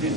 Dia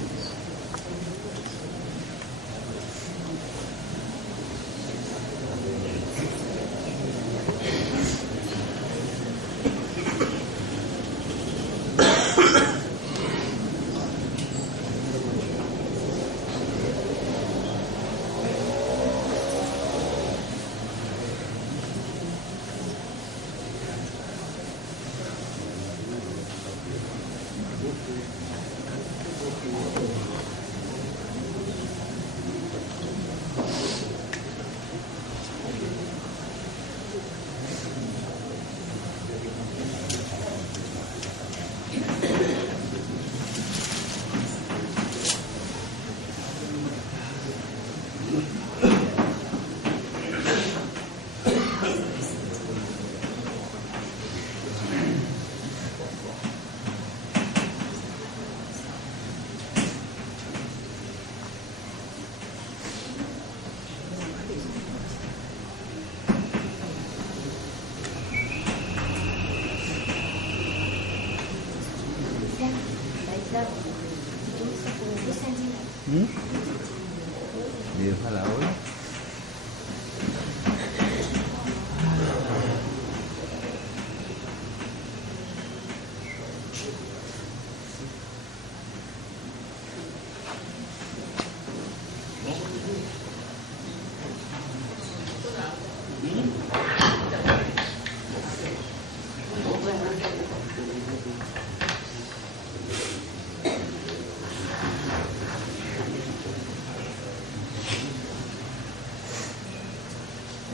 falar oi.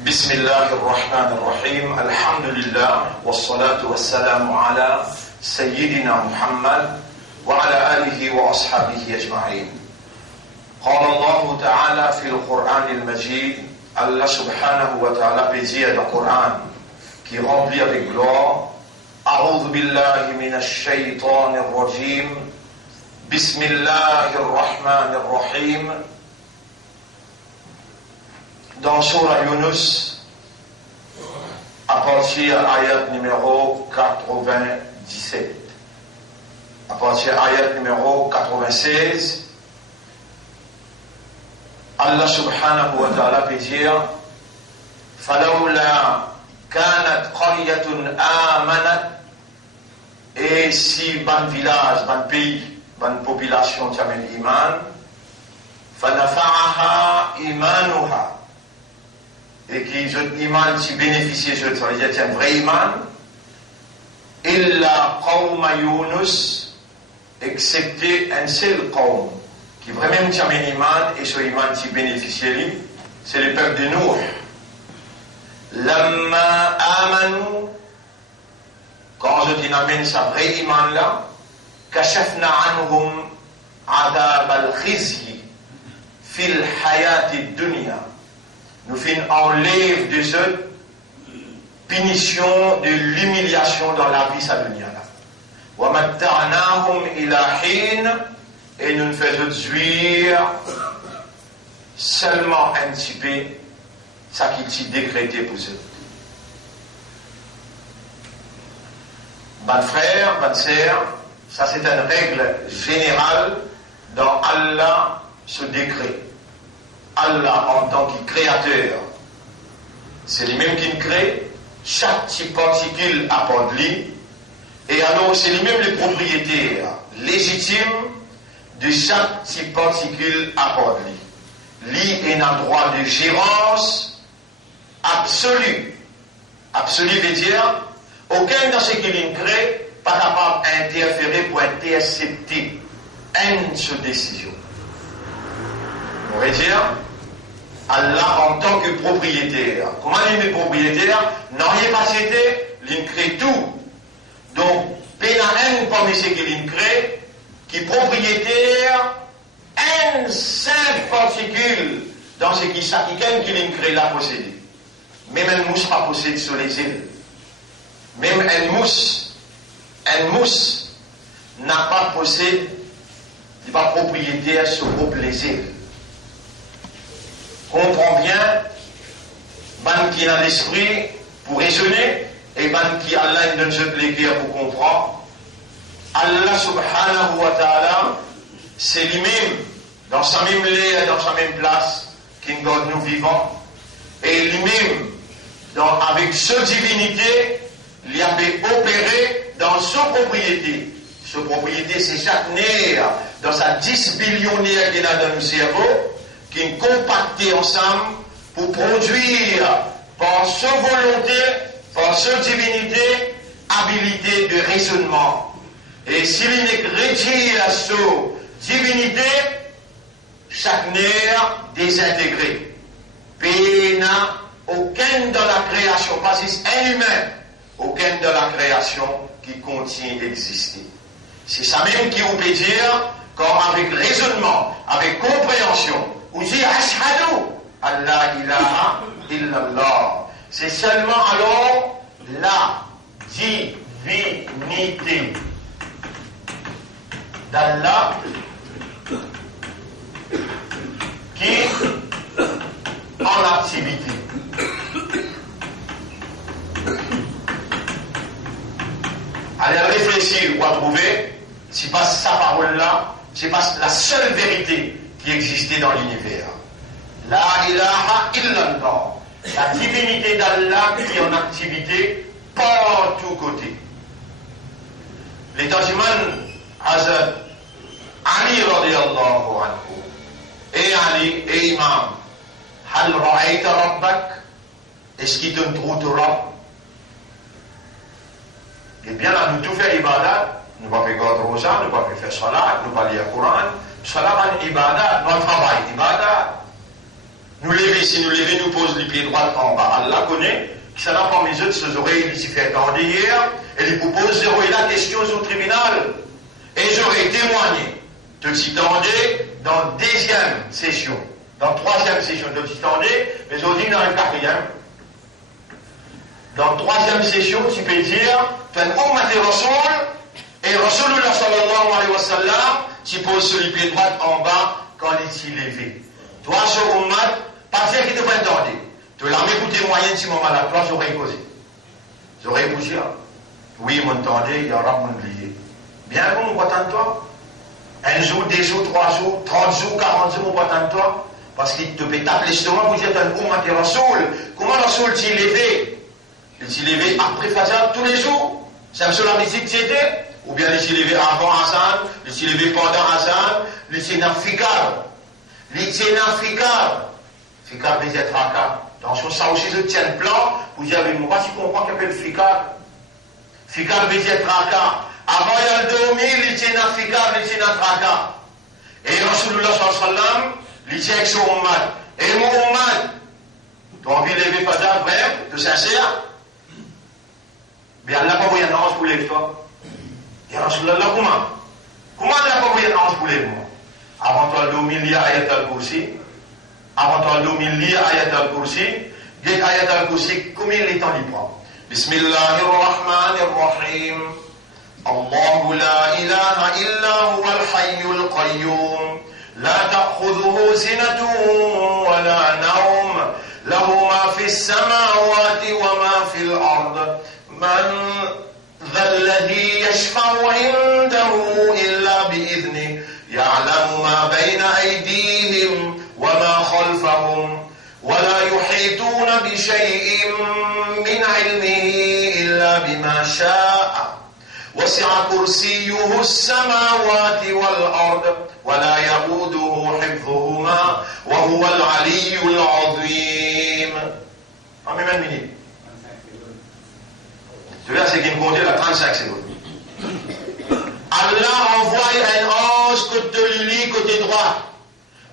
بسم الله الرحمن الرحيم الحمد لله والصلاة والسلام على سيدنا محمد وعلى آله وأصحابه أجمعين. قال الله تعالى في القرآن المجيد, Allah subhanahu wa ta'ala peut dire dans le Coran qui est rempli avec gloire, أعوذ بالله من الشيطان الرجيم بسم الله الرحمن الرحيم. Dans Surah Yunus, à partir ayat numéro 97, à partir ayat numéro 96, Allah subhanahu wa ta'ala peut dire فَلَوْلَا كَانَتْ قَرْيَةٌ آمَنَتْ. Et si ban village, ban pays, ban population qui amène iman, فَنَفَعَهَا إِيمَانُهَا, et qui ont iman qui bénéficie de ça, il y a un vrai iman, illa qawma Yunus, excepté un seul qawm qui vraiment tient un iman, et ce iman qui bénéficie, c'est le peuple de Nuh. Lamma amanu, quand je t'amène sa vrai iman là, kashafna anhum adab al-khizyi fil hayati dunya, nous enlève de cette punition de l'humiliation dans la vie sa dunya là. Wa matta'nahum ila hin, et nous faisons jouir seulement un petit peu ça qu'il s'est décrété pour eux. Bonnes frères, bonnes sœurs, ça c'est une règle générale dans Allah, ce décret. Allah en tant que créateur, c'est lui-même qui nous crée, chaque petite particule apporte lui, et alors c'est lui-même le propriétaire légitime de chaque petite particule apporte lui. Lui est un droit de gérance absolu. Absolu veut dire, aucun dans ce qu'il crée pas capable d'interférer pour intercepter une seule décision. On va dire, Allah en tant que propriétaire. Comment il est propriétaire? Non, il n'est pas cité, il crée tout. Donc, Pénahen, parmi ce qu'il crée, qui est propriétaire, une simple particule dans ce qui s'acquiert qu'il crée la posséder. Même une mousse pas possède sur les îles. Même une mousse n'a pas possède, il n'est pas propriétaire sur vos plaisirs. Comprends bien, ban qui a l'esprit pour raisonner, et ban qui Allah donne ce plaisir pour comprendre. Allah subhanahu wa ta'ala c'est lui-même, dans sa même lait, dans sa même place, qui nous vivons, et lui-même, avec sa divinité, il a opéré dans sa propriété. Sa propriété, c'est chaque nerf, dans sa 10 billionnaire qu'il a dans le cerveau, qui est compacté ensemble pour produire, par sa volonté, par sa divinité, habilité de raisonnement. Et s'il est réduit à sa divinité, chaque nerf désintégré. Puis il n'a aucun dans la création, parce que c'est un humain, aucun dans la création qui continue d'exister. C'est ça même qui vous peut dire, comme avec raisonnement, avec compréhension, vous dites Ashhadu Allah ilaha illallah. C'est seulement alors la divinité d'Allah qui en activité. Allez réfléchir ou à trouver, c'est pas sa parole-là, c'est pas la seule vérité qui existait dans l'univers. La ilaha illallah, la divinité d'Allah qui est en activité par tous côtés. Les tajiman Hazrat Ali radiyallahu anhu et Ali et Imam, hal ra'ayta rabbak, est-ce qu'il te trouve ton Rabb? Eh bien là, nous tout faire ibadat, nous pas faire garde rosa, nous pas faire salat, nous pas lire le Coran, salat ibadat, notre travail ibadat. Nous lever, si nous lever, nous pose les pieds droits en bas. Allah connaît, qui s'en a parmi eux de ses oreilles, il s'y fait attendre hier, et il vous pose la question au tribunal. Et j'aurais témoigné, de s'y tendez dans la deuxième session, dans la troisième session, de s'y tendez, mais aujourd'hui dans la quatrième. Dans la troisième session, tu peux dire, tu as un ummat et Rasoul, et Rasulullah sallallahu alayhi wa sallam, tu poses sur les pieds droits en bas quand il s'y levé. Toi, ce ummat, pas dire qu'il te fait entendre. Tu l'as écouté moyen si mon malade, toi, j'aurais posé. J'aurais posé. Oui, mon tendez, il y aura mon lié. Bien, bon, mon pote toi. Un jour, 2 jours, 3 jours, 30 jours, 40 jours, mon pote toi. Parce qu'il te peut taper l'estomac pour dire, tu as un ummat et Rasoul. Comment Rasoul t'y levé? Il s'est levé après Fajr tous les jours. C'est un seul habitude que c'était. Ou bien il s'est levé avant Hassan, il s'est levé pendant Hassan, il s'est levé Fikar. Il s'est levé Fikar. Fikar veut dire traka. Dans ce ça aussi, je tiens le plan. Vous avez moi, si vous comprenez qu'il appelle Fikar. Fikar veut dire traka. Avant il y a le 2000, il s'est levé Fikar, il s'est levé traka. Et Rasulullah sallallahu alayhi wa sallam, il s'est avec son ummat. Et mon ummat, tu as envie de lever Fajr, vrai, de sincère. Mais Allah n'a pas envoyé un ange pour les toi. Et Rasulallah, comment? Comment Allah n'a pas envoyé un ange pour les moi? Avant toi, il y a ayat al-Kursi. Avant toi, il y a ayat al-Kursi. Il y a ayat al-Kursi, combien de temps il prend? Bismillahirrahmanirrahim. Allahu la ilaha illa huwa al-hayyul qayyum. La ta'khudhuhu sinatun wa la nawm. Lahu ma fi as-samawati wa ma fi al-ard. من ذا الذي يشفع عنده إلا بإذنه يعلم ما بين أيديهم وما خلفهم ولا يحيطون بشيء من علمه إلا بما شاء وسع كرسيه السماوات والأرض ولا يؤوده حفظهما وهو العلي العظيم. Amen. Le verset qui me comptait là, 35 secondes. Allah envoie un ange côté Lili, côté droit.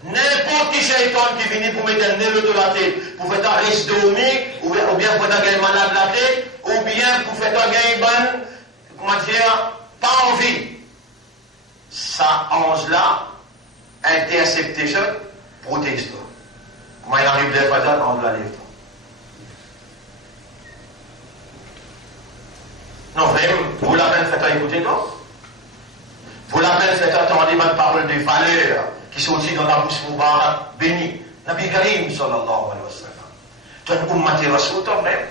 N'importe qui shaitan qui vient pour mettre un nez de la tête, pour faire ta risque dormir, ou bien pour faire un malade de la tête, ou bien pour faire un ban, comment dire, pas envie. Ça ange-là, intercepte ça, protège-toi. Comment il arrive à faire ça, ange la lève-toi. Non, vraiment, vous la peine faites à écouter, non? Vous la peine faites à entendre des paroles de valeur qui sont aussi dans la bouche Moubarak bénie. Nabi Karim, sallallahu alayhi wa sallam. Tu as une ummat et Rasoul, toi, frère.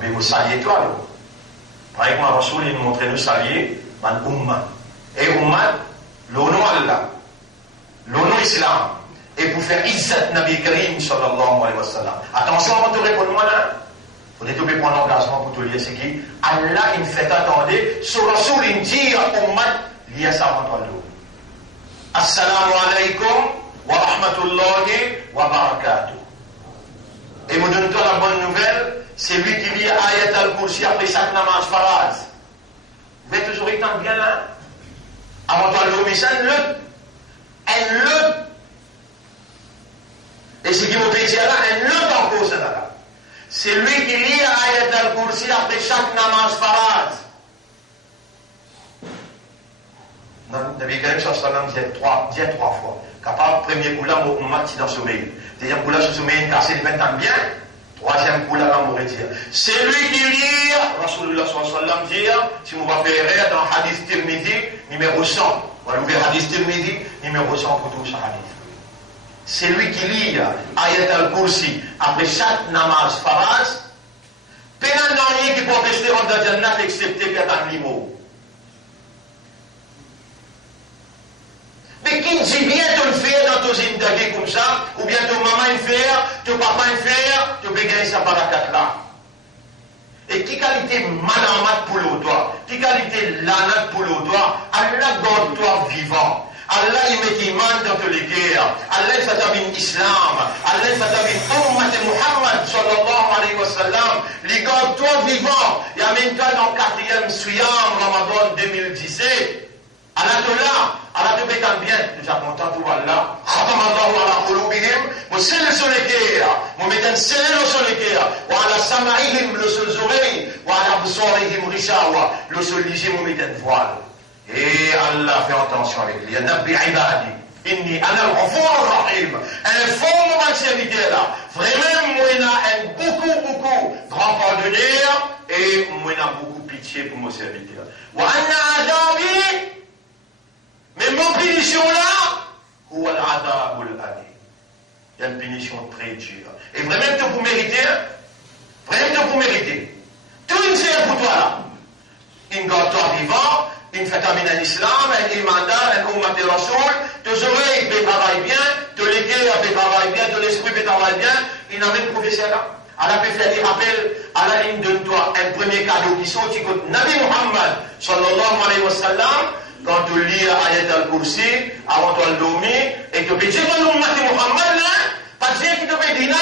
Mais vous saliez, toi, alors. Par exemple, Rasoul, il nous montrait nous salier, une ummat. Et Ummat, l'honneur Allah, l'honneur Islam, et pour faire Izzat Nabi Karim sallallahu alayhi wa sallam. Attention avant de répondre moi là. Vous devez tout prendre l'engagement pour tout lire ce qui Allah il fait attendre sur Rasoul il dit à Ummat lié ça avant toi. Assalamu alaikum wa rahmatullahi wa barakatuh. Et vous donne la bonne nouvelle, c'est lui qui lit Ayat al-Kursi après chaque namaz faraz. Vous êtes toujours étant bien là. Avant toi le c'est un le. Et ce qui me fait dire là, un le en cause là. C'est lui qui lit Ayat al-Kursi après chaque namaz faraz. Nabi Karim sallam dit trois fois. Capable, premier coup là, on m'a dit dans le sommeil. Deuxième coup là, ce sommeil cassé, il va bien. Troisième coup là, on m'aurait dit. C'est lui qui lit, Rasulullah sallam dit, si on va faire dans Hadith Tirmidhi, numéro 100. On va l'ouvrir Hadith Tirmidhi, numéro 100 pour tout ce hadith. C'est lui qui lit Ayat al-Kursi après chaque namaz faraz. Pénal n'a qui peut rester en Jannat excepté Katan Limo. Mais qui dit bien te le faire dans ton zindagi comme ça, ou bien ton maman le faire, ton papa le faire, tu peux gagner sa barakat là. Et qui qualité malamat pour l'autre, qui qualité lanat pour l'autre, Allah garde-toi vivant. Allah il met iman dans tous les guerres. Allah il fait islam. Allah il fait ummat Muhammad sallallahu alayhi wa sallam. Il garde-toi vivant. Et amène-toi dans le 4e Suyam Ramadan 2017. Allah te là. Allah te bétan bien. Déjà content pour Allah. Khatamallahu ala qulubihim. Mo scelle sur les guerres. Mo metten scelle sur les guerres. Wa ala sama'ihim le seul oreille. Wa ala absarihim rishawa. Le seul liger mo metten voile. Et Allah fait attention avec lui. Nabbi ibadi. Inni ana al-Ghafur ar-Rahim. Un fort moment de serviteur là. Vraiment, moi, il a un beaucoup grand pardonneur et moi, il a beaucoup pitié pour mon serviteur. Wa anna adabi. Mais mon punition là, ou al-adabul ali. Il y a une punition très dure. Et vraiment, tu peux mériter. Vraiment, tu peux mériter. Tout une série pour toi là. Une garde-toi vivant. Une fête à l'islam, un imandat, un ummat de Rasoul, tes oreilles peut travailler bien, tes légués peut travailler bien, ton esprit peut travailler bien, il n'a même professeur là. Allah peut faire des rappels, Allah il donne-toi un premier cadeau qui sortit contre Nabi Muhammad, sallallahu alayhi wa sallam, quand tu lis Ayat al-Kursi, avant toi le dormir, et tu peux dire que l'ummat de Muhammad là, pas dire qu'il te peut dire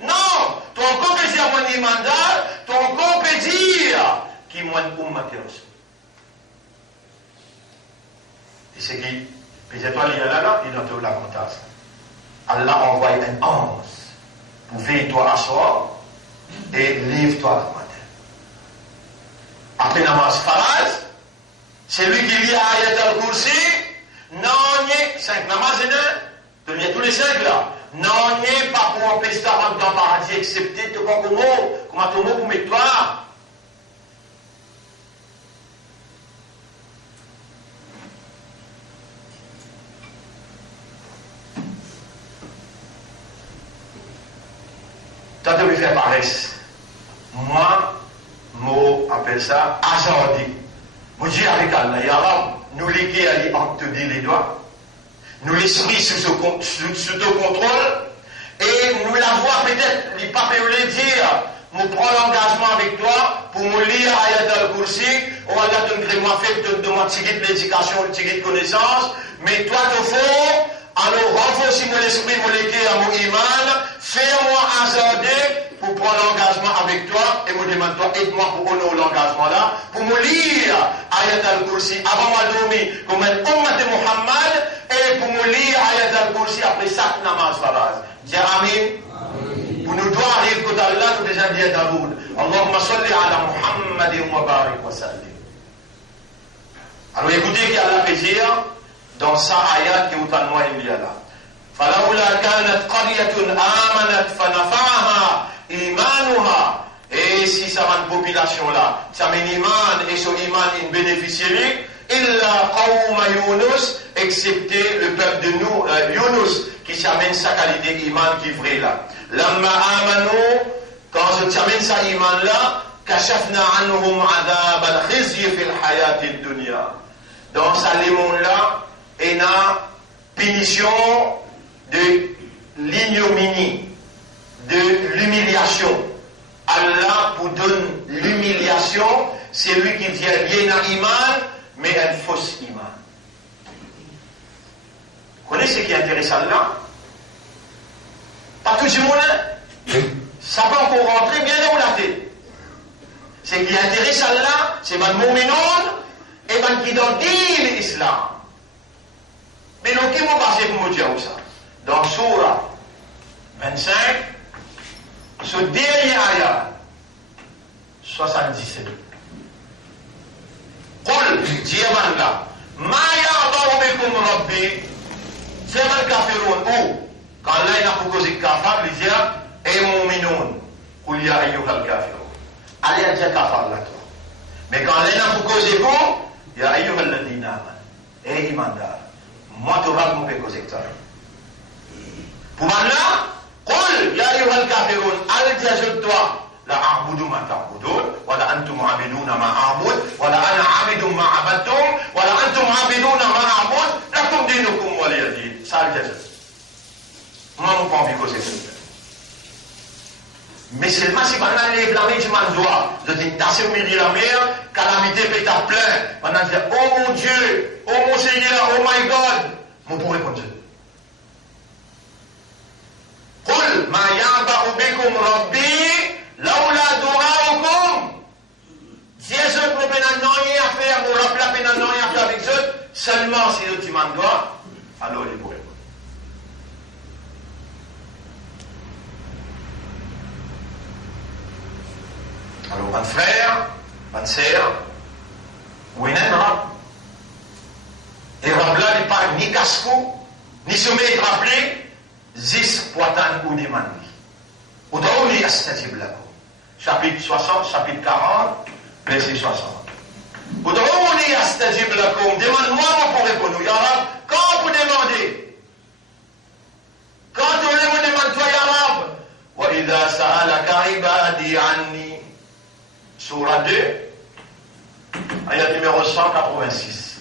non, ton corps peut dire mon imandat, ton corps peut dire qu'il m'a ummat de Rasoul. Et c'est qui, peut-être toi, il y a là, il entend la comptasse. Allah envoie un ange pour veiller toi à soir et livre-toi le matin. Après namaz faraz, c'est lui qui lit Ayat al-Kursi, non, 5 namaz et 1, tous les 5 là. Non, pas pour empêcher ta rentre dans le paradis, excepté de quoi comme mot, comment ton mot pour mettre toi. Toi, tu veux faire paresse. Moi, je appelle ça azardi. Je dis avec Allah, Yarab, nous liguer à te dire les doigts, nous l'esprit sous ton contrôle, et nous la voir peut-être, les papes le dire, je prends l'engagement avec toi pour me lire Ayat al-Kursi, on va te moi fait de moi tirer de l'éducation, tirer de connaissance, mais toi, tu faut. Alors, renforcer mon esprit, mon légué à mon iman, fais-moi hasarder pour prendre l'engagement avec toi et me demande-toi, aide-moi pour honorer l'engagement là, pour me lire Ayat al-Kursi avant ma dormir comme un ummat de Muhammad et pour me lire Ayat al-Kursi après chaque namaz faraz. Dis Amin. Pour nous doit arriver que d'Allah, nous déjà dit Daoud. Allahumma salli ala Muhammadin wa barik wa sallim. Alors écoutez qu'il y a la plaisir. Dans sa ayat qui est en il y a là. فَلَوْلَا كَانَتْ قَرْيَةٌ آمَنَتْ فَنَفَعَهَا إِيمَانُهَا. Et si ça va une population là, ça met iman et son iman une bénéficiaire, إِلَّا قَوْمَ Yunus, excepté le peuple de nous, Yunus, qui s'amène sa qualité iman qui est vrai là. لَمَّا آمَنُوا, quand je t'amène sa iman là, كَشَفْنَا عَنْهُمْ عَذَابَ الْخِزْيِ فِي الْحَيَاةِ الدُّنْيَا. dans sa monde-là, et la punition de l'ignominie, de l'humiliation. Allah vous donne l'humiliation, c'est lui qui vient lié à l'iman, mais un faux iman. Vous connaissez ce qui est intéressant là? Pas tout le monde, ça va encore rentrer bien dans la tête. Ce qui est intéressant là, c'est man mouminoun et man qui donne l'islam. Mais donc, qui m'a passé pour me dire ça? Dans Surah 25, ce dernier ayat, 77. Qul, diyaman là, ma ya'baru bikum rabbi, diyaman kafirun, ou, quand là il a proposé kafar, il dit, et mu'minun, qul ya ayyuhal kafirun. Allez à dire kafar là, toi. Mais quand là il a proposé vous, ya ayyuhal ladina aman, et imandar, moi tu vas me proposé ça. Pour maintenant, قل يا أيها الكافرون أل تجدوا لا أعبد ما تعبدون ولا أنتم عابدون ما أعبد ولا أنا عابد ما عبدتم ولا أنتم عابدون ما أعبد لكم دينكم ولي دين. Ça le teste. Moi, je ne peux pas envie causer ça. Mais seulement si maintenant les blâmés du mandois, de tasser au milieu de la mer, calamité peut être plein. Maintenant, dire oh mon Dieu, oh mon Seigneur, oh my God, mon pour répondre. قل ما يعبأ بكم ربي لولا دعاؤكم. Si les autres n'ont pas rien à faire, mon Rabbi n'a pas rien à faire avec eux, seulement si les autres m'en doivent, alors ils pourraient. Alors, mon frère, ma sœur, où est un Rab? Et Rab là n'est pas ni casse-cou, ni sommet rappelé. Zis poitan ou demandi. Udaouli astajib lakum. Chapitre 60, chapitre 40, verset 60. Udaouli astajib lakum. Demande-moi pour répondre. Ya Rab, quand vous demandez, quand on vous demande, toi, Ya Rab, wa idha sa'alaka ibadi anni. Surah 2, ayat numéro 186.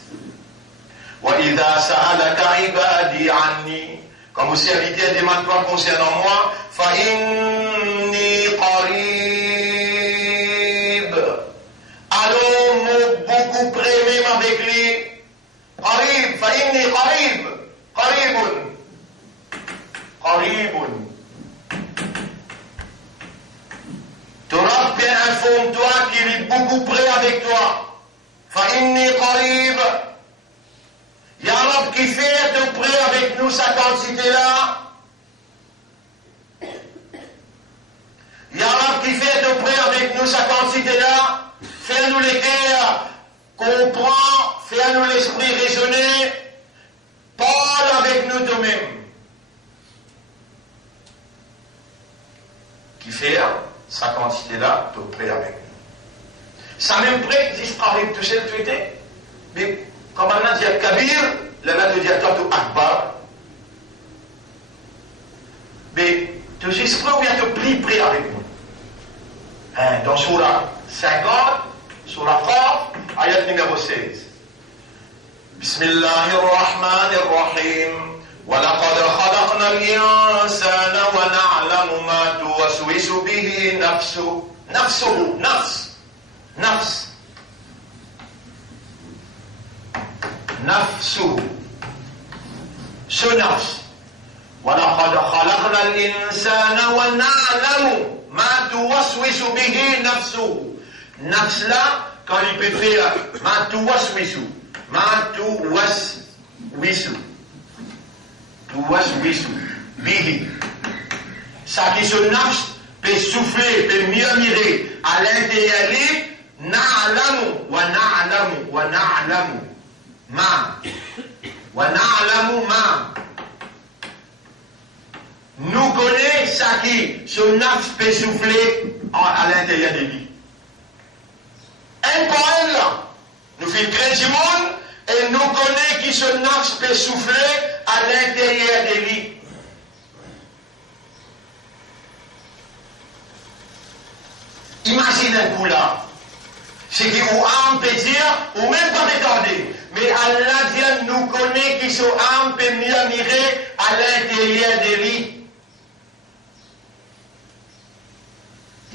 Wa idha sa'alaka ibadi anni. Quand vos serviteurs demandent quoi concernant moi, فَإِنِّي قَرِيب. Allons beaucoup près même avec lui. قَرِيب, فَإِنِّي قَرِيب. قَرِيبٌ. قَرِيبٌ. Torah, informe-toi qu'il est beaucoup près avec toi. فَإِنِّي قَرِيب. Ya Rab qui fait de près avec nous sa quantité-là. Ya Rab qui fait de près avec nous sa quantité-là. Fais-nous les cœurs comprends, fais-nous l'esprit raisonner. Parle avec nous toi-même. Qui fait sa quantité-là de près avec nous. Ça même près, si je arrive tout seul, tu étais. Mais quand maintenant dit Kabir, le maître dit toi tout Akbar. Mais tu es prêt ou bien tu pries près avec nous. Dans Surah 50, Surah 30, ayat numéro 16. Bismillahirrahmanirrahim. وَلَقَدْ خَلَقْنَا الْإِنسَانَ وَنَعْلَمُ مَا تُوَسْوِسُ بِهِ نَفْسُهُ. نَفْسُهُ, نفس. نفسه ce nafs وَلَقَدْ خَلَقْنَا الْإِنسَانَ وَنَعْلَمُ مَا تُوَسْوِسُ بِهِ نَفْسُهُ. Nafs là, quand il peut faire مَا تُوَسْوِسُ bihi. Ça qui ce nafs peut souffler, peut murmurer à l'intérieur de lui, na'lamu wa na'lamu ma. Wa na'lamu ma. Nous connaissons ça qui ce nafs peut souffler à l'intérieur de lui. Un par un là, nous faisons créer du monde et nous connaissons qui ce nafs peut souffler à l'intérieur de lui. Imagine un coup là, ce qui vous âme peut dire, ou même pas m'étendre, Mais Allah dit nous connaît qui sont âmes peut mirer à l'intérieur de lui.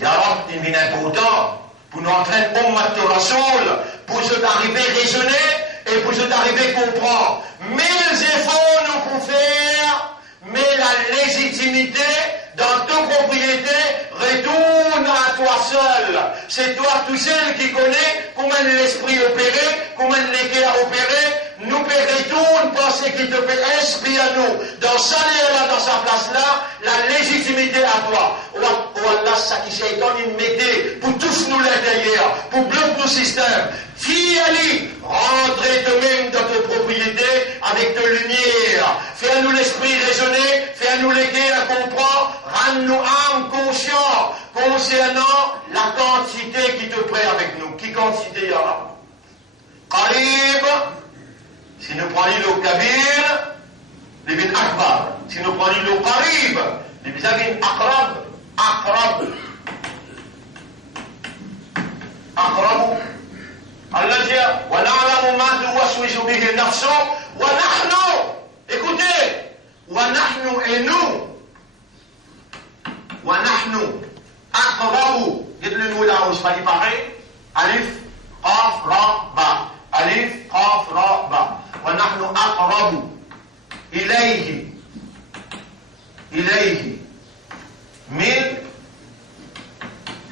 Ya Rab, il est important pour nous entraîner au Rasoul, pour nous arriver à raisonner et pour nous arriver à comprendre. Mais les efforts nous pouvons faire, mais la légitimité dans ta propriété retourne à toi seul. C'est toi tout seul qui connais comment l'esprit opérer, comment le cœur opérer. Nous peut retourner par ce qui te peut inspirer à nous. Dans sa là, dans sa place là, la légitimité à toi. Ou Allah, ça qui s'est donné une mété pour tous nous l'intérieur, pour bloquer nos systèmes. Fille, rentrez toi-même dans ta propriété avec ta lumière. Fais-nous l'esprit raisonner, fais-nous le cœur comprendre, rends-nous âmes conscients concernant la quantité qui te prête avec nous. Qui quantité il y a? Qarib. Si nous prenons le Kabir, les bin Akbar. Si nous prenons le Qarib, les bin Akrab. Akrab. Akrab. Allah dit, wa na'lamu ma tuwaswisu bihi nafsu, wa nahnu. Écoutez, wa nahnu et nous. Wa nahnu. Akrabu. Dites-le nous là où je pas pareil. Alif, Qaf, Ra, Ba. Alif, Qaf, Ra, Ba. ونحن أقرب إليه من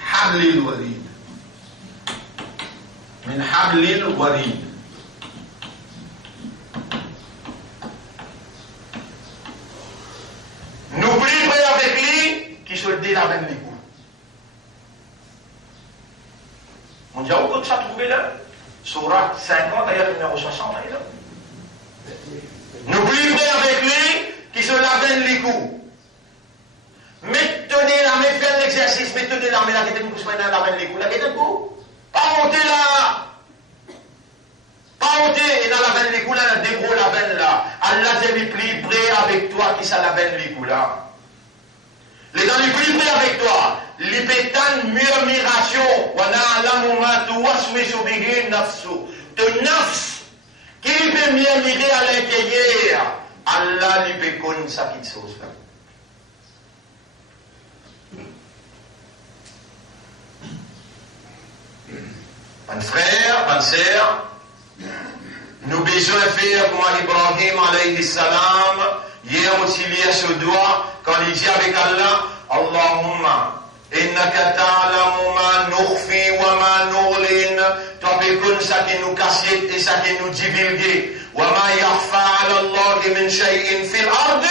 حبل الوريد من حبل الوريد. Nous plus près avec lui qui se dit la même l'écoute. On dit où ça trouvé là? Surat 50, ayat numéro 60, là. Nous plus près avec lui qui se lavent les coups. Mettez la main, faites l'exercice, mettez la main, la tête de vous soigner la main les coups. La tête de vous. Pas monter là. Pas monter et dans la veine les coups là, la dégros la veine là. Allah dit plus près avec toi qui ça la veine les coups là. Les dans les plus près avec toi. Les pétanes murmuration. Wana alamu ma tuwaswisu bihi nafsu. De nafs. Qui peut murmurer à l'intérieur? Allah lui peut connaître ça qui chose là. Mon frère, ma sœur, nous besoin faire comme Ibrahim alayhi salam, hier aussi lié ce doigt, quand il dit avec Allah, Allahumma, innaka ta'lamu ma nukhfi wa ma nughlin, toi peux connaître ça qui nous casse et ça qui nous divulgue, wa ma yakhfa ala Allah min shay'in fil ardi,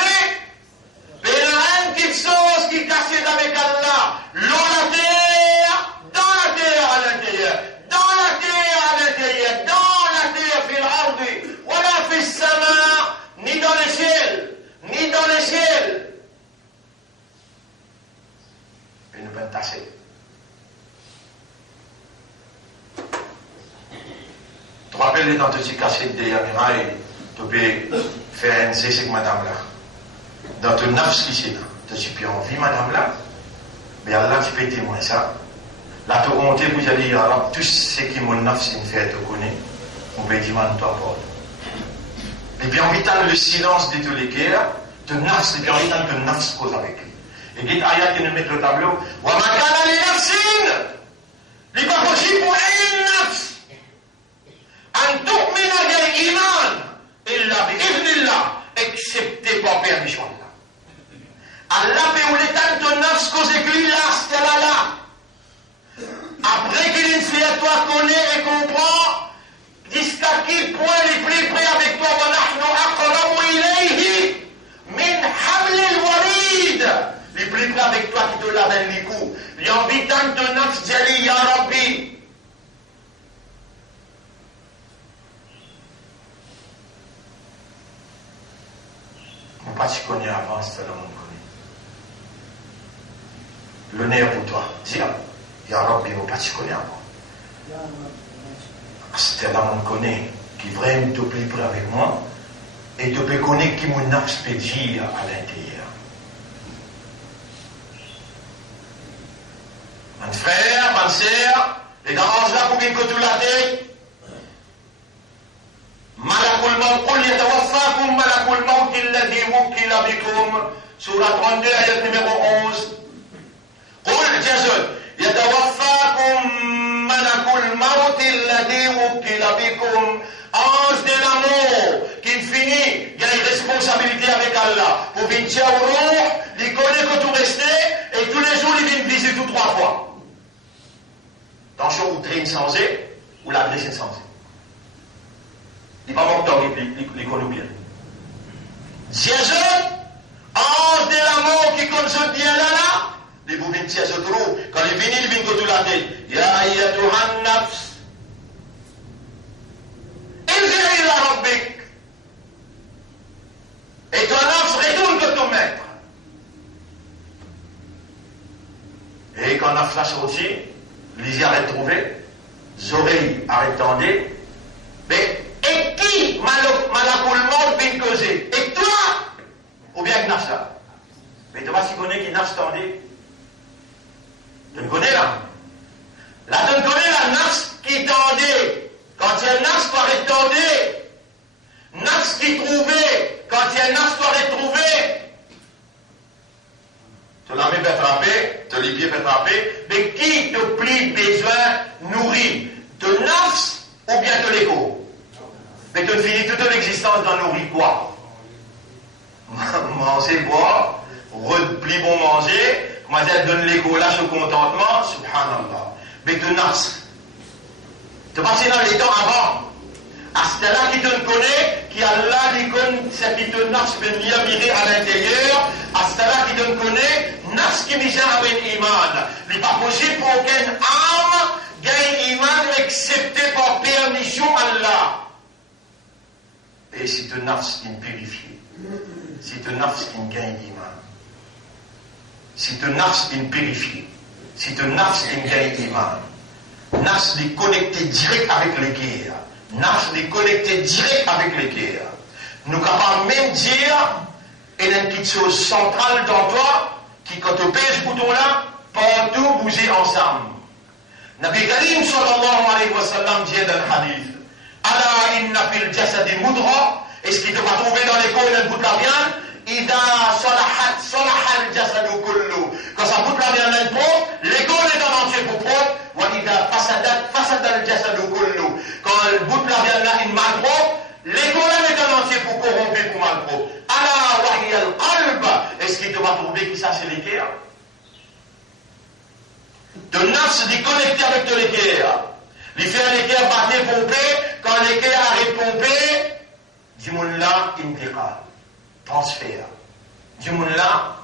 mais il y a une petite chose qui casse avec Allah, l'eau la terre, dans la terre à l'intérieur. Dans la terre à l'intérieur, dans la terre, fil ardi, wala fil sama, ni dans le ciel, ni dans le ciel. Et nous pouvons tasser. Tu te rappelles dans tes cassettes de Yamiraï, tu peux faire un essai avec madame là. Dans ton nafs qui c'est là, tu peux envie madame là, mais Allah tu peux témoigner ça. La te honte vous allez dire, alors, tout ce qui mon nafs fait te connaît, on peut dire, man, toi, Paul. Et puis, en vitant le silence de tous les guerres, te nafs, et puis en vitant te nafs cause avec lui. Et dit, ayat qui nous met le tableau, wa makana li nafsin, li pas possible pour une nafs, an tu'mina bil iman, illa bi idnillah, excepté par permission là. Allah peut ou l'état de ton nafs cause avec lui, là, c'était là. Après qu'il ait toi connaît et comprend, jusqu'à quel point il est plus près avec toi, min habl al-warid, il est plus près avec toi qui te lave les coups. Il envie tant de nafs d'y ya Rabbi. On ne pas se connaître avant, c'est là mon connaît. Le nez pour toi, dis-le. Ya Rabbi, vous ne pas se connaître avant. C'est là mon connaît, qui vraiment te plaît pour avec moi, et te peut connaître qui mon nafs peut dire à l'intérieur. Mon frère, ma sœur, les dames là pour bien que tu la tête, الموت قل يتوفاكم ملك الموت الذي وكل بكم. Surah 32 ayat numéro 11. قل جزل يتوفاكم ملك الموت الذي وكل بكم. Ange de la mort qui finit, il y a une responsabilité avec Allah. Pour venir au roux, il connaît que tout restait et tous les jours il vient visiter tout 3 fois. Dans le jour où il sans ou la blessée sans il va monter l'économie bien. Jésus, ange de la mort qui comme ça bien là, il vous vient Jésus trop. Quand il vient, il vient que tout la tête. Ya ayyatuhan nafs. Et ton âme retourne que ton maître. Et quand la flash sorti, les yeux arrêtent de trouver, les oreilles arrêtent d'entendre. Mais, et qui malakoulement vient causer? Et toi? Ou bien que nafs là? Mais tu vas s'y connaître qui nafs tendait. Tu me connais là? Là, tu me connais la nafs qui tendait. Quand il y a un nafs, tu arrêtes tendait. Nafs qui trouvait, quand il y a un nafs, tu arrêtes trouver. Tu l'as mis fait frapper, tu les pieds fait frapper, mais qui te plie besoin nourrir? De nafs ou bien de l'écho? Mais tu finis toute l'existence dans nourrir quoi? Manger, boire, repli bon manger, comment dire, donne l'écho, lâche le contentement, subhanallah. Mais de nafs. Tu passes dans les temps avant. À ce là qui te connaît, qui Allah dit comme c'est qui te nafs venir mirer à l'intérieur, à ce là qui te connaît, nafs qui misère avec iman. Il n'est pas possible pour aucune âme gagne iman excepté par permission Allah. Et si te nafs qui purifie, si te nafs qui gagne iman, si te nafs qui purifie, si te nafs qui gagne iman, nafs est connecté direct avec les guerres. Nafs est connecté direct avec les guerres. Nous capables même dire, il y a une petite chose centrale dans toi, qui quand tu pèses ce bouton-là, partout bouger ensemble. Nabi Karim sallallahu alayhi wa sallam dit dans le hadith, Ala inna fil jasadi mudra, est-ce qu'il te va trouver dans les côtes un bout de la viande? Ida salahat salaha al-jasadu kullu. Quand ça bout de la viande est propre, les côtes est en entier pour propre. Wa ida fasadat fasada al-jasadu kullu. Quand le bout de la viande est mal propre, les côtes est en entier pour corromper pour mal propre. Ala wa hiya al-qalb. Est-ce qu'il te va trouver qui ça c'est l'équerre? De nafs dit connecté avec de l'équerre. Il fait l'équerre battre pomper. Quand l'équerre arrête pomper, dis-moi là intiqal. Transfert. Du monde là,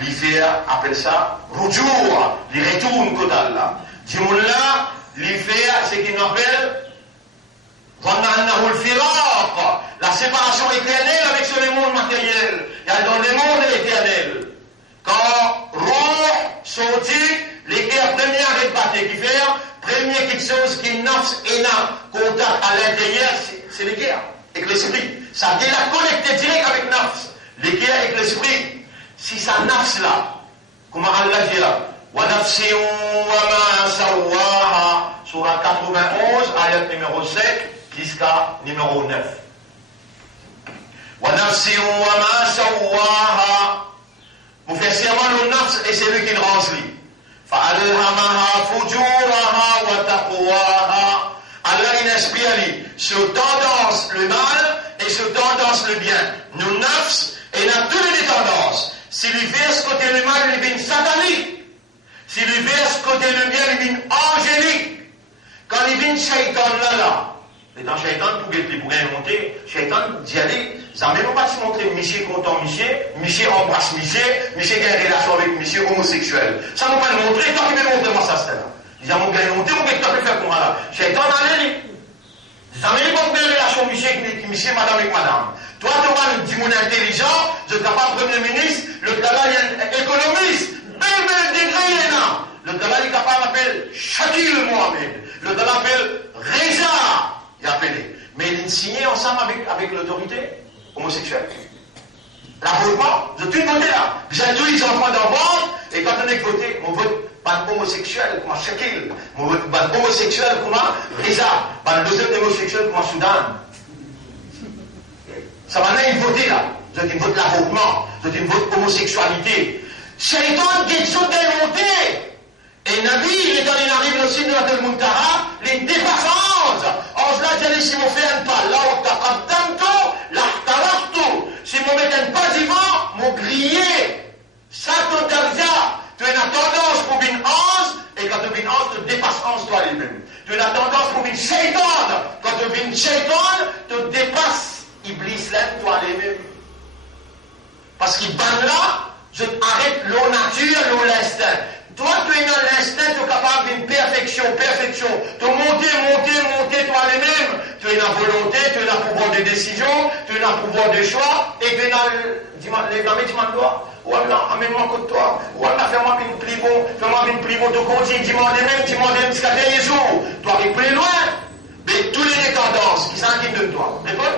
l'hiver appelle ça Rujour, il retourne côté Allah. Du monde là, l'hiver, c'est qu'il appelle la séparation éternelle avec ce monde matériel. Il y a dans le monde éternel. Quand Roh sortit, l'équerre première avec batté qui fait, première quelque chose qui nafs et n'a contact à l'intérieur, c'est l'équerre. Avec l'esprit. Ça dit la connecté direct avec nafs. L'équerre avec l'esprit. Si ça nafs là, comme Allah dit là, wa nafsi wa ma sawaha, surah 91, ayat numéro 7 jusqu'à numéro 9. Wa nafsi wa ma sawaha. Vous faites serment le nafs et c'est lui qui le remplit. Fa'alhamaha fujuraha wa taqwaha. Allah il inspire lui sur tendance le mal et sur tendance le bien. Nous nafs et dans toutes les tendances. Si lui verse côté le mal, il vient satanique. Si lui verse côté le bien, il vient angélique. Quand il vient shaitan là, et dans shaitan, pour monter, shaitan dit allez, ça ne veut pas se montrer Miché content Miché embrasse Miché gagne une relation avec Miché homosexuel. Ça ne veut pas le montrer, toi qui veux montrer moi ça c'est là. Ils ont gagné monter, ou qu'est-ce que tu peux faire pour moi là? Shaitan allez, ça ne veut pas une relation Miché madame avec madame. Toi, tu vas me dire mon intelligent, je ne suis pas Premier ministre, le travail est économiste, bel degré là. Le travail est capable d'appeler Shakil Mohamed, le travail appelle Reza, il a appelé. Mais il est signé ensemble avec l'autorité homosexuelle. La vote, je suis voté là. J'ai tous les enfants d'enfants, et quand on est voté, mon vote, pas homosexuel comme Shakil, mon vote, pas homosexuel comme Reza, pas le deuxième homosexuel comme Soudan. Ça va il voter là. Vous avez voté l'avortement, vous avez voté l'homosexualité. Shaitan qui est tout démonté. Et Nabi, il est dans les arrive aussi de la Muntara, les défaçances. En cela, j'ai dit, si vous faites un pas, là où tu as tanto, là où si vous mettez un pas vivant, vous grillez. Ça, tu as une tendance pour une anse, et quand tu as une anse, tu dépasses anse toi lui-même. Tu as une tendance pour une shaitan. Quand tu as une shaitan, tu dépasses Iblis là, toi lui-même. Parce qu'il banne là, je arrête l'eau nature, l'eau l'instinct. Toi, tu es dans l'instinct, tu es capable d'une perfection. Tu monter toi-même. Tu es dans la volonté, tu es dans le pouvoir de décision, tu es dans le pouvoir de choix, et tu es dans le dimanche toi. Ou Allah, amène-moi contre toi. Ou Allah, fais-moi une plivot, tu continues, dis-moi même jusqu'à dernier jour. Tu arrives plus loin. Mais toutes les tendances qui s'inquiètent de toi. D'accord?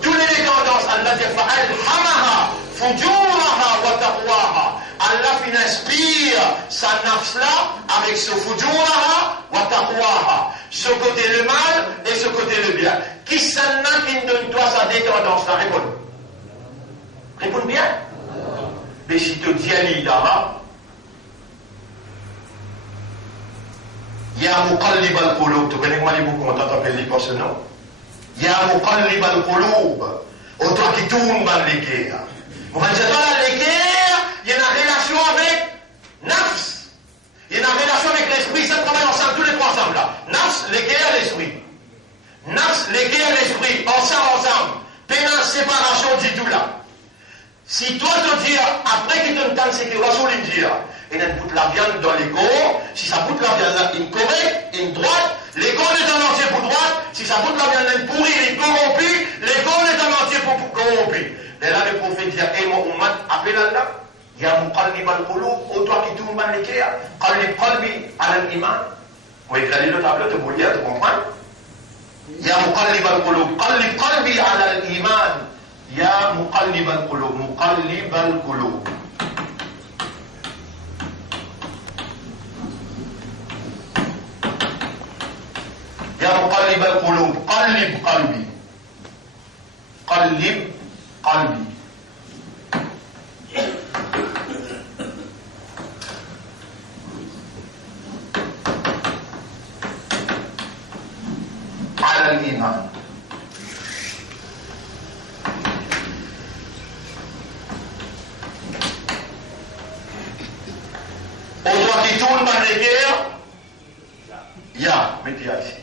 Toutes les tendances, Allah dit, fa'alhamaha, fujuraha wa taqwaha. Allah inspire sa nafs là avec ce fujuraha wa taqwaha. Ce côté le mal et ce côté le bien. Qui s'en a qui donne toi sa détendance là? Réponds. Réponds bien. Mais si tu dis à l'idara, Ya muqallib al-qulub, tu connais comment les beaucoup, on t'appelle les pour ce nom. Ya muqallib al-qulub, au toi qui tourne dans les guerres. Vous voyez, dans les guerres, il y a une relation avec nafs. Il y a une relation avec l'esprit, ça travaille ensemble, tous les trois ensemble là. Nafs, les guerres, l'esprit. Nafs, les guerres, l'esprit, ensemble. Pénal séparation du tout là. Si toi te dis, après qu'il te donne ce que Rasoul dit, il bout la viande dans les corps, si ça bout la viande là, une correcte, une droite, les corps est en entier pour droite, si ça bout la viande là, une pourrie, une corrompue, les corps est en entier pour corrompu. Et là, le prophète dit, et mon ummat, appelle Allah, ya muqallib al-qulub, ô toi qui tourne dans les cœurs, qallib qalbi ala al-iman. Vous écrivez le tableau, tu lire, tu comprends? Ya muqallib al-qulub, qallib qalbi ala al-iman. Ya muqallib al-qulub, muqallib al-qulub. Ya muqallib al-qulub, qallib qalbi. Qallib qalbi. Ala al-iman. Au toi qui tourne dans les guerres, ya, mettez ici.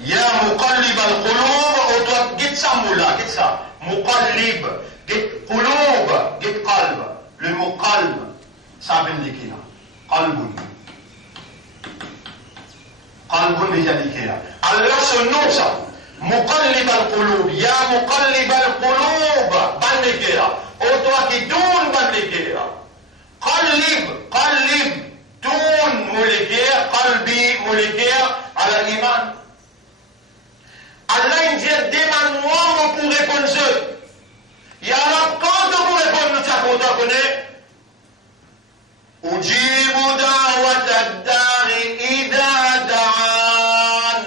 Ya muqallib al-qulub, au toi, get ça moula, get ça. Muqallib, get qulub, get qalb. Le mot qalb, ça vient de qui là? Qalbun. Qalbun déjà dit qui là. Alors ce nom ça, muqallib al-qulub, ya muqallib al-qulub, ban de qui là. Au toi qui tourne dans les guerres. قلب تون ملكير قلبي ملكير على الإيمان. Allah il dit demande-moi pour répondre. Ya Rab, quand vous répondez, tu as content connaît. Ujibu da'wat ad-dari idha da'an.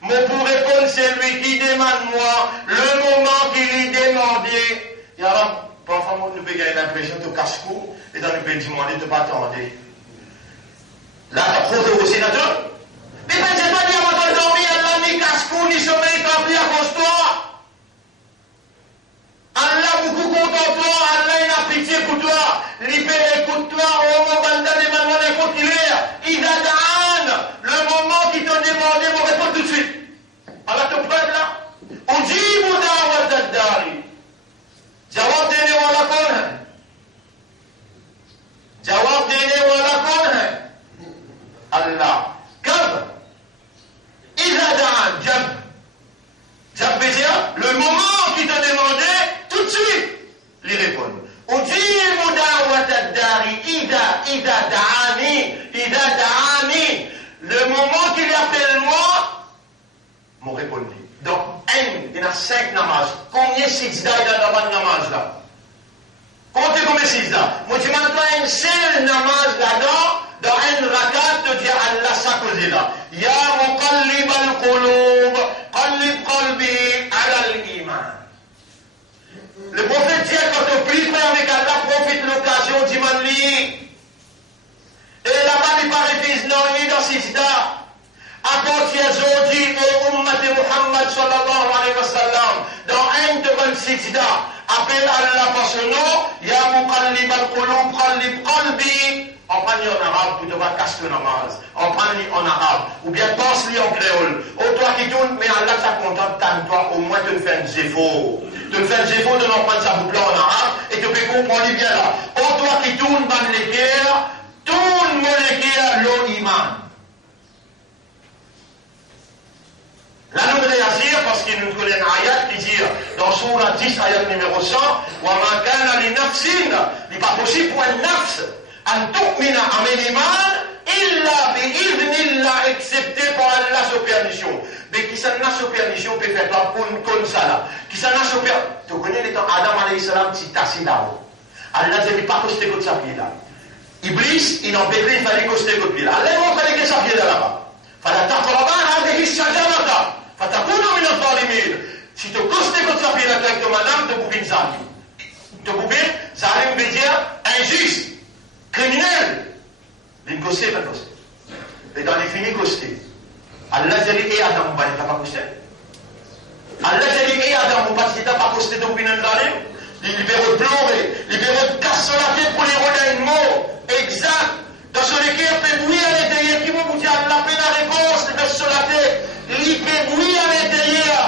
Moi pour répondre, c'est lui qui demande moi le moment qu'il lui demandait. Ya Rab, parfois nous pouvons gagner l'impression de casse-cou. Et dans le pays du monde, il ne pas attendre. Là, tu as trouvé au sénateur. Mais ben, c'est pas dire, on va dormir, Allah, ni casse-cou, ni sommeil, t'as pris à cause de toi. Allah, beaucoup content de toi, Allah, il a pitié pour toi. Libéré pour toi, au moment où les mamans écoutent qu'il est. Il a d'âne. Le moment qui t'a demandé, on répond tout de suite. Alors, tu prends là. On dit, Bouddha, wa taddari. Jawab dene wala kon hai. जवाब देने वाला कौन है? अल्लाह. कब? इज़ादान, जब भेजा, le moment qui t'a demandé, tout de suite, lui répondre. Ujibu da'wat ad-dari, ida da'ani, le moment qu'il appelle moi, m'ont répondu. Donc, il y a 5 namaz. Combien sijda il y a dans le namaz là? Comptez combien c'est ça? Moi, tu m'entends un seul namaz là-dedans, dans un rakat, tu dis Allah sa cause là. Ya muqallib al-qulub, qallib qalbi Le prophète dit quand on prie avec Allah, profite l'occasion du manli. Et là-bas, il paraît qu'il n'y a dans Sisda. À partir d'aujourd'hui, au Ummat Muhammad sallallahu alayhi wa sallam, dans un de 26 appelle Allah par son nom, Ya Muqallib al-Qulub, Qallib Qalbi. On prend en arabe pour ne pas casser le namaz. On prend en arabe. Ou bien pense-le en créole. Oh, toi qui tournes, mais Allah t'a content, toi au moins de faire un zéfo. De faire un zéfo, de n'en prendre sa boucle en arabe, et tu peux comprendre bien là. Oh, toi qui tournes, ban les guerres, tourne mon guerres, l'eau iman. Là, nous voulons dire, parce qu'il nous connaît un ayat qui dit, dans Surah 10, ayat numéro 100, wa ma kana li nafsin, il n'est pas possible pour un nafs, an tu'mina amen iman, illa bi idhnillah, excepté par Allah sous permission. Mais qui s'en a sous permission, peut faire pas comme ça là. Qui s'en a sous permission. Tu connais les temps, Adam alayhi salam, si tassi là-haut. Allah ne dit pas coster comme ça pied là. Iblis, il empêchait, il fallait coster comme pied là. Allah, il montre que ça pied là-bas. Fala taqraban hadhihi shajarata. Fatakuna min al-zalimin. Si tu costes comme ça pied là, directement là, tu bouges zalim. Tu bouges, zalim veut dire injuste, criminel. Il costé, pas costé. Et dans les finis costé. Allah a dit, et Adam, il n'a pas costé. Allah a dit, et Adam, parce qu'il n'a pas costé donc une zalim. Les libéraux de pleurer, les libéraux de casser la tête pour les rôler un mot exact. Dans ce lesquels il peut bouillir à l'intérieur, qui vous dire la peine à réponse, il peut sur la tête, il peut bouillir à l'intérieur.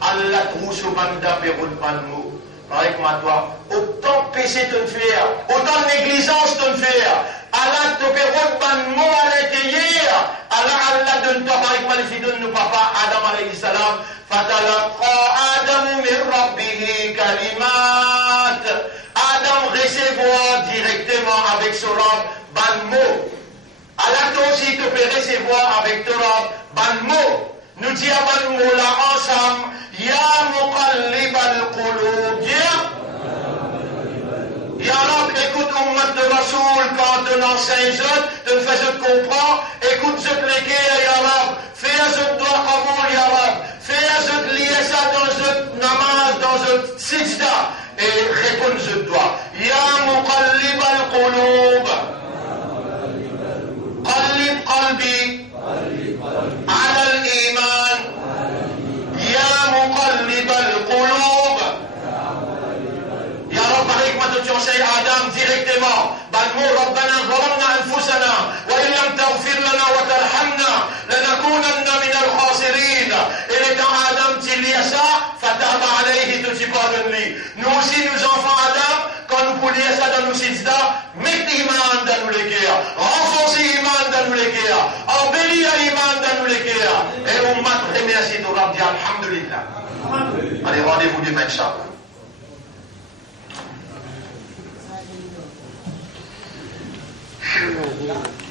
Allah trouve ce mandat, pérou de panneau. Pareil comme à toi, autant péché te faire, autant négligence te faire. Allah te pérou de panneau à l'intérieur. Allah donne-toi, pareil comme les filles de nos papas, Adam alayhi salam. Fatalaqa Adam min rabbihi kalimat. Adam recevoir directement avec son robe ban mot. Allah toi aussi te peut recevoir avec ton robe ban mot. Nous disons ban mot là ensemble. Ya muqallib al-qulub. Ya Rab, écoute Ummat de Rasoul quand on enseigne ça, te fais je comprends, écoute je te l'équerre, Ya Rab, fais je dois kaboul, Ya Rab, fais je lier ça dans ce namaz, dans ce sijda, et réponds je dois. Ya muqallib al-qulub, qallib qalbi, ala al-iman, ya muqallib al-qulub. Ya Rab, avec moi tu enseignes Adam directement. Balmo, Rabbana, ظلمنا أنفسنا وإن لم تغفر لنا وترحمنا لنكونن من الخاسرين. Et les temps Adam, tu lis ça, fataba alayhi, tu pardonnes-lui. Nous aussi, nous enfants Adam, quand nous pouvons lire ça dans nos sijda, mettez iman dans nous les guerres, renforcez iman dans nous les guerres, embellir iman dans nous les guerres. Et on m'a remercié de Rabbi, alhamdulillah. Allez, rendez-vous demain, Inch'Allah. Sure.